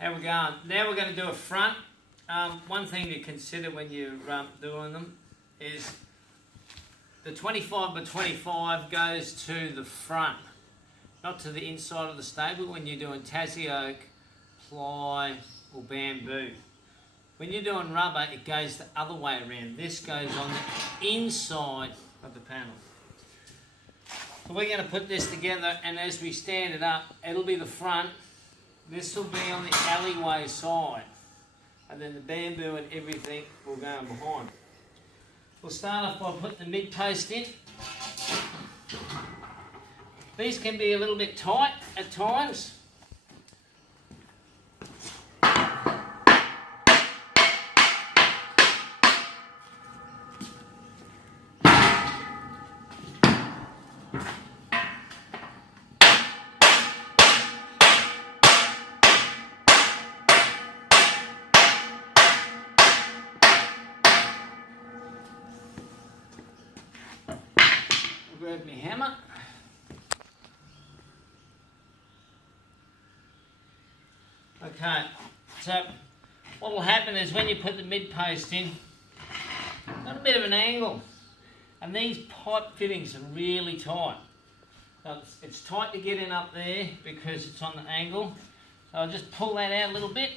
How we going? Now we're going to do a front. One thing to consider when you're doing them is the 25 by 25 goes to the front, not to the inside of the stable when you're doing Tassie oak, ply or bamboo. When you're doing rubber, it goes the other way around. This goes on the inside of the panel. So we're going to put this together, and as we stand it up, it'll be the front. This will be on the alleyway side, and then the bamboo and everything will go behind. We'll start off by putting the mid post in. These can be a little bit tight at times. Grab my hammer. Okay, so what will happen is when you put the mid post in, got a bit of an angle, and these pipe fittings are really tight. So it's tight to get in up there because it's on the angle. So I'll just pull that out a little bit.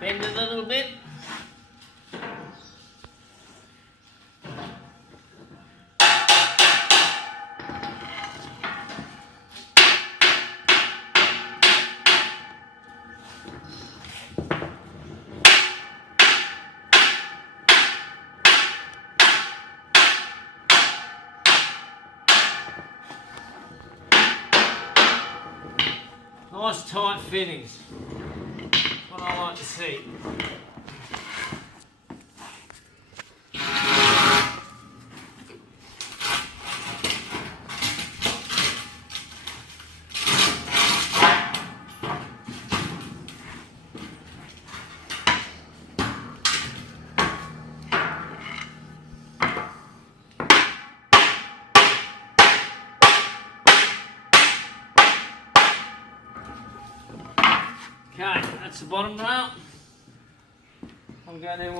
Bend it a little bit. Nice tight fittings. That's what I like to see. Okay, that's the bottom rail. I'm going to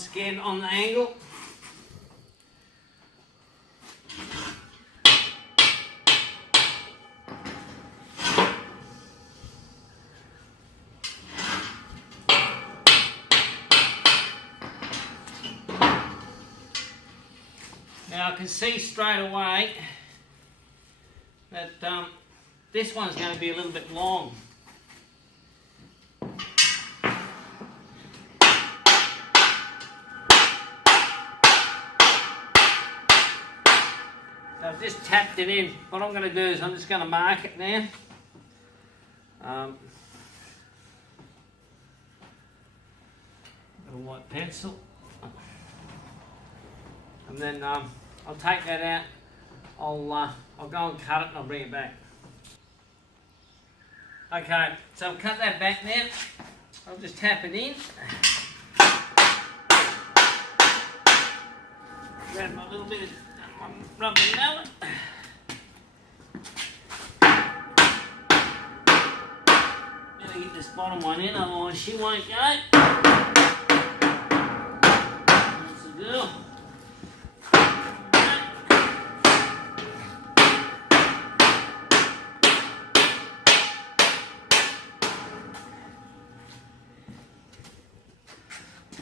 once again on the angle. can see straight away that this one's going to be a little bit long. So I've just tapped it in. What I'm going to do is I'm just going to mark it now. Got a white pencil. And then I'll take that out. I'll go and cut it and I'll bring it back. Okay, so I've cut that back now. I'll just tap it in. Grab my little bit of rubber mallet. Better get this bottom one in, otherwise she won't go. That's the deal.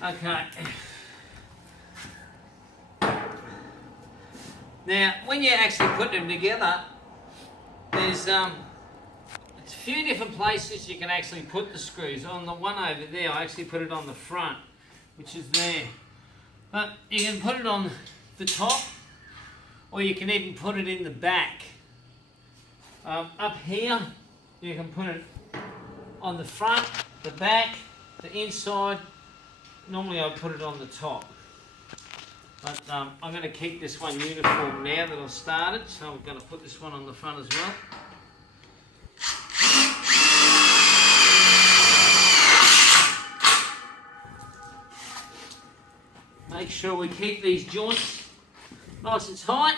Okay. Now, when you actually put them together, there's a few different places you can actually put the screws. On the one over there, I actually put it on the front, which is there. But you can put it on the top, or you can even put it in the back. Up here, you can put it on the front, the back, the inside. Normally I put it on the top. But I'm going to keep this one uniform now that I've started, so I'm going to put this one on the front as well. Make sure we keep these joints nice and tight.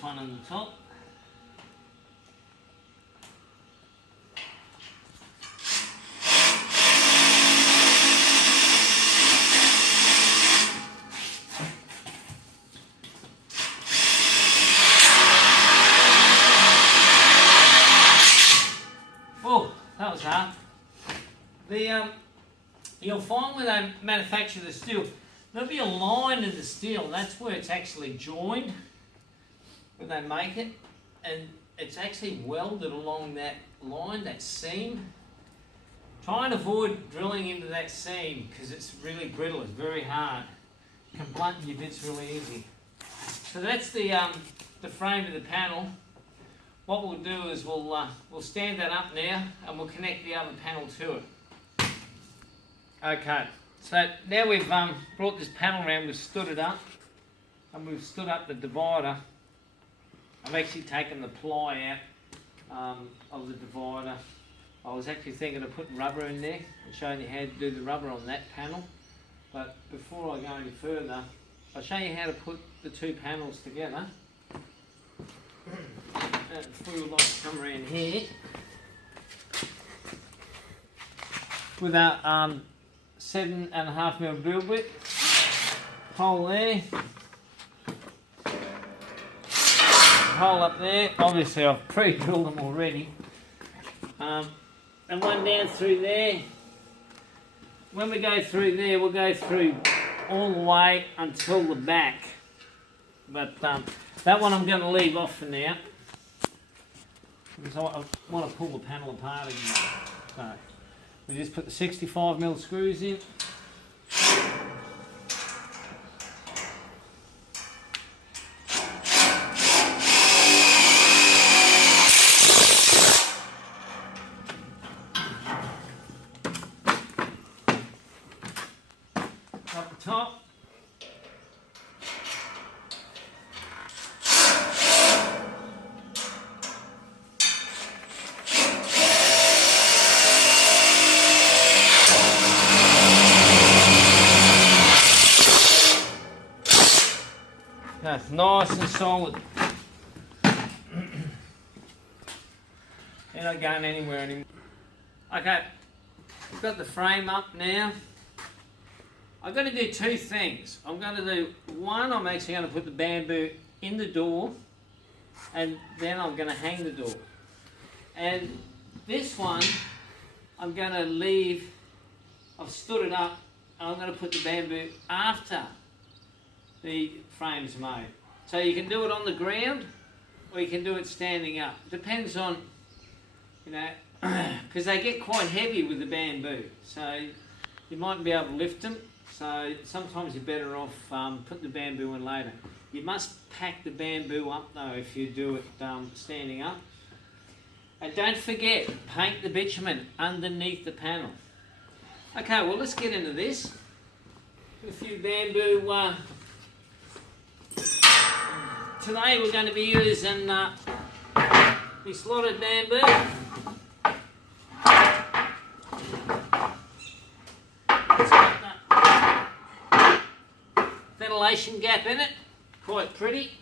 One on the top. Oh, that was hard. You'll find when they manufacture the steel, there'll be a line in the steel. That's where it's actually joined. When they make it, and it's actually welded along that line, that seam. Try and avoid drilling into that seam because it's really brittle, it's very hard. You can blunt your bits really easy. So that's the frame of the panel. What we'll do is we'll stand that up now and we'll connect the other panel to it. Okay, so now we've brought this panel around, we've stood it up, and we've stood up the divider. I've actually taken the ply out of the divider. I was actually thinking of putting rubber in there and showing you how to do the rubber on that panel. But before I go any further, I'll show you how to put the two panels together. Before you like to come around here with our 7.5mm drill bit, hole there. Hole up there, obviously I've pre-drilled them already, and one down through there. When we go through there, we'll go through all the way until the back, but that one I'm going to leave off for now because I want to pull the panel apart again. So we just put the 65mm screws in. Up the top. That's nice and solid. They're not going anywhere anymore. Okay, we've got the frame up now. I'm going to do two things. I'm going to do one, I'm actually going to put the bamboo in the door, and then I'm going to hang the door. And this one, I'm going to leave, I've stood it up, and I'm going to put the bamboo after the frame's made. So you can do it on the ground, or you can do it standing up. Depends on, you know, because they get quite heavy with the bamboo, so you mightn't be able to lift them. So sometimes you're better off putting the bamboo in later. You must pack the bamboo up though if you do it standing up. And don't forget, paint the bitumen underneath the panel. Okay, well let's get into this. A few bamboo. Today we're going to be using the slotted bamboo. It's got that ventilation gap in it, quite pretty.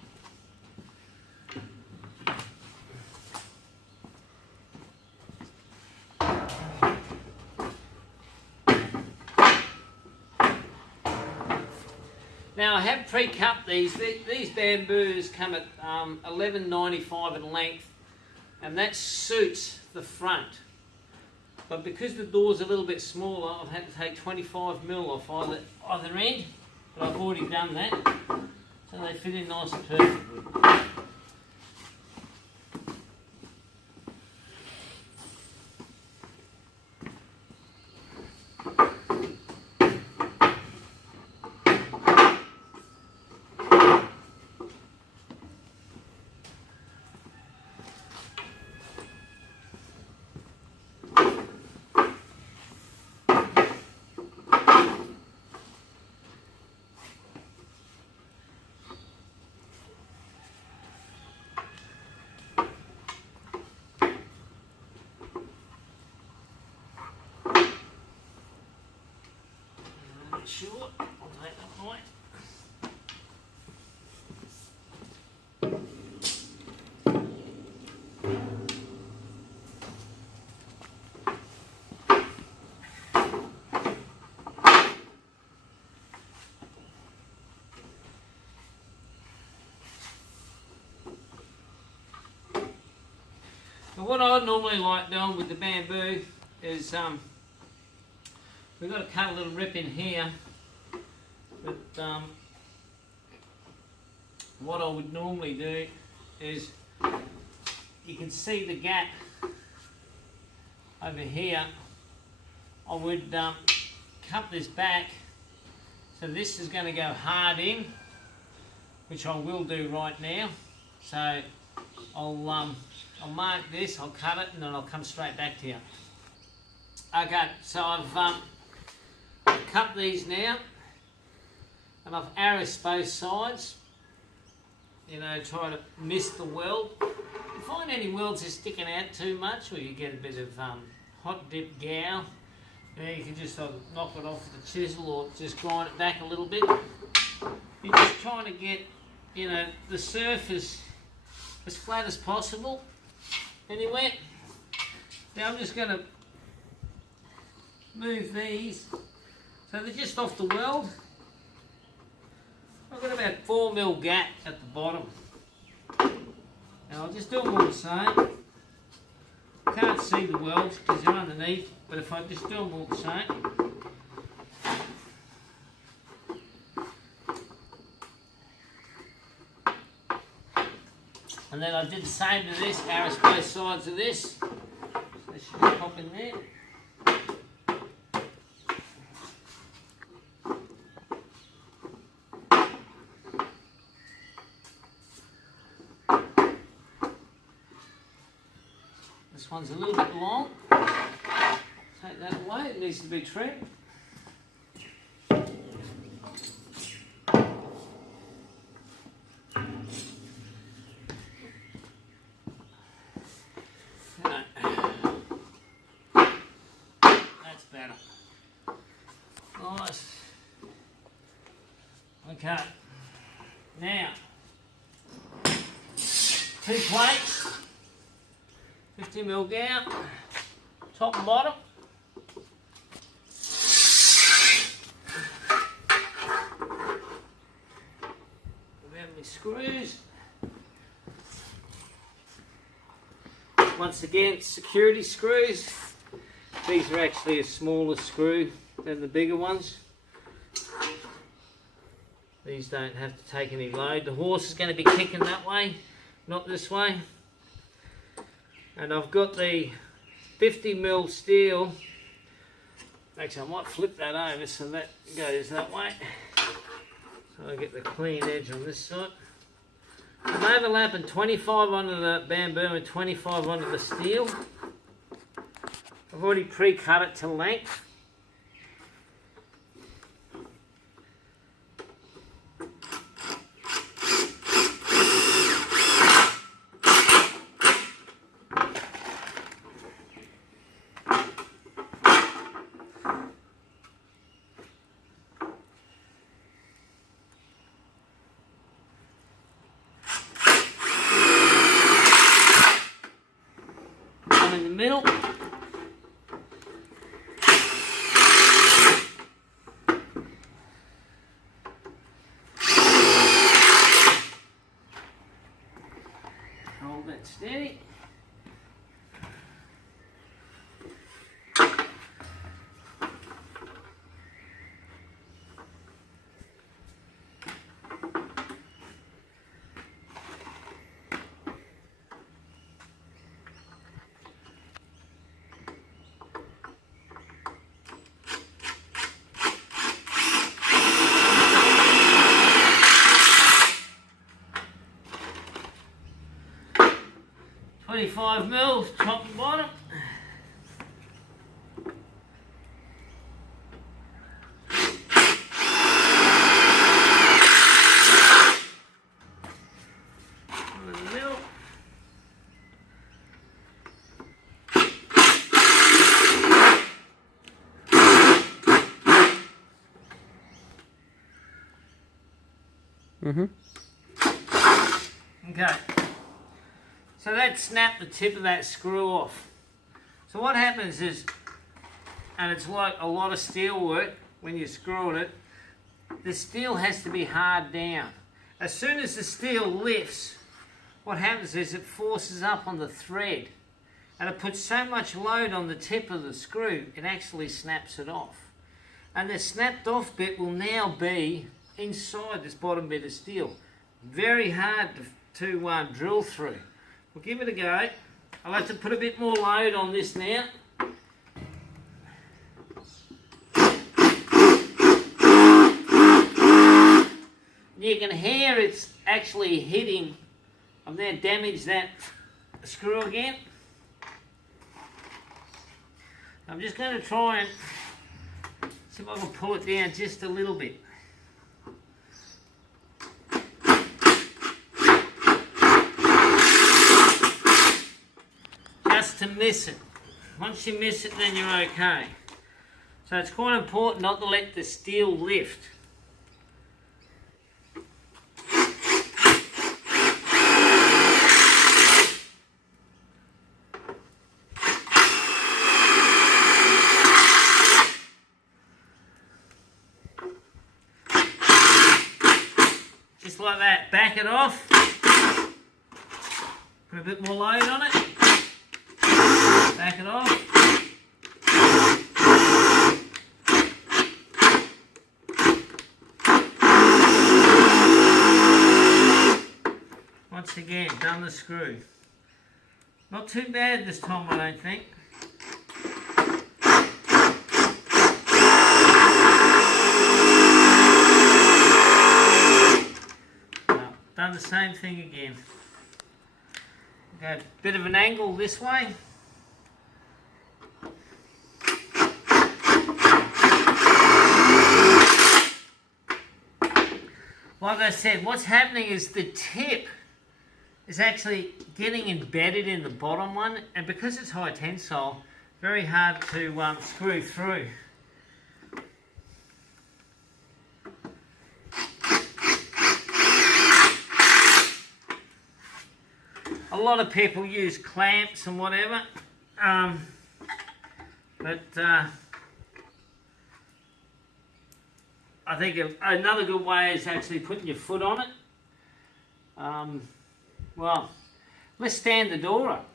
Now I have pre-cut these. These bamboos come at $11.95 in length, and that suits the front. But because the door's a little bit smaller, I've had to take 25mm off either end, but I've already done that, so they fit in nice and perfectly. Sure, I'll take that point. Now what I normally like doing with the bamboo is we've got to cut a little rip in here, but what I would normally do is, you can see the gap over here. I would cut this back, so this is going to go hard in, which I will do right now. So I'll mark this, I'll cut it, and then I'll come straight back to you. Okay, so I've cut these now, and I've arrowed both sides, you know, try to miss the weld. If you find any welds are sticking out too much, or you get a bit of hot dip gow, you know, you can just knock it off with a chisel or just grind it back a little bit. You're just trying to get, you know, the surface as flat as possible anywhere. Now I'm just going to move these so they're just off the weld. I've got about 4mm gap at the bottom. Now I'll just do them all the same. Can't see the welds because they're underneath, but if I just do them all the same. And then I did the same to this, arrowed both sides of this. So they should just pop in there. This one's a little bit long. Take that away, it needs to be trimmed. That's better. Nice. Okay. Now, 2 plates. 50mm gout, top and bottom. screws. Once again, security screws. These are actually a smaller screw than the bigger ones. These don't have to take any load. The horse is going to be kicking that way, not this way. And I've got the 50mm steel. Actually, I might flip that over so that goes that way. So I get the clean edge on this side. I'm overlapping 25 onto the bamboo and 25 onto the steel. I've already pre-cut it to length. In the middle. Hold that steady. $25mm, top and bottom. In the middle. Okay. So that snapped the tip of that screw off. So what happens is, and it's like a lot of steel work when you're screwing it, the steel has to be hard down. As soon as the steel lifts, what happens is it forces up on the thread and it puts so much load on the tip of the screw, it actually snaps it off. And the snapped off bit will now be inside this bottom bit of steel. Very hard to drill through. We'll give it a go. I'll have to put a bit more load on this now. You can hear it's actually hitting. I've now damaged that screw again. I'm just going to try and see if I can pull it down just a little bit. Just to miss it. Once you miss it, then you're okay. So it's quite important not to let the steel lift. Just like that, back it off. Put a bit more load on it. Back it off. Once again, done the screw. Not too bad this time, I don't think. No, done the same thing again. Go a bit of an angle this way. Like I said, what's happening is the tip is actually getting embedded in the bottom one, and because it's high tensile, very hard to screw through. A lot of people use clamps and whatever, but I think another good way is actually putting your foot on it Well, let's stand the door up.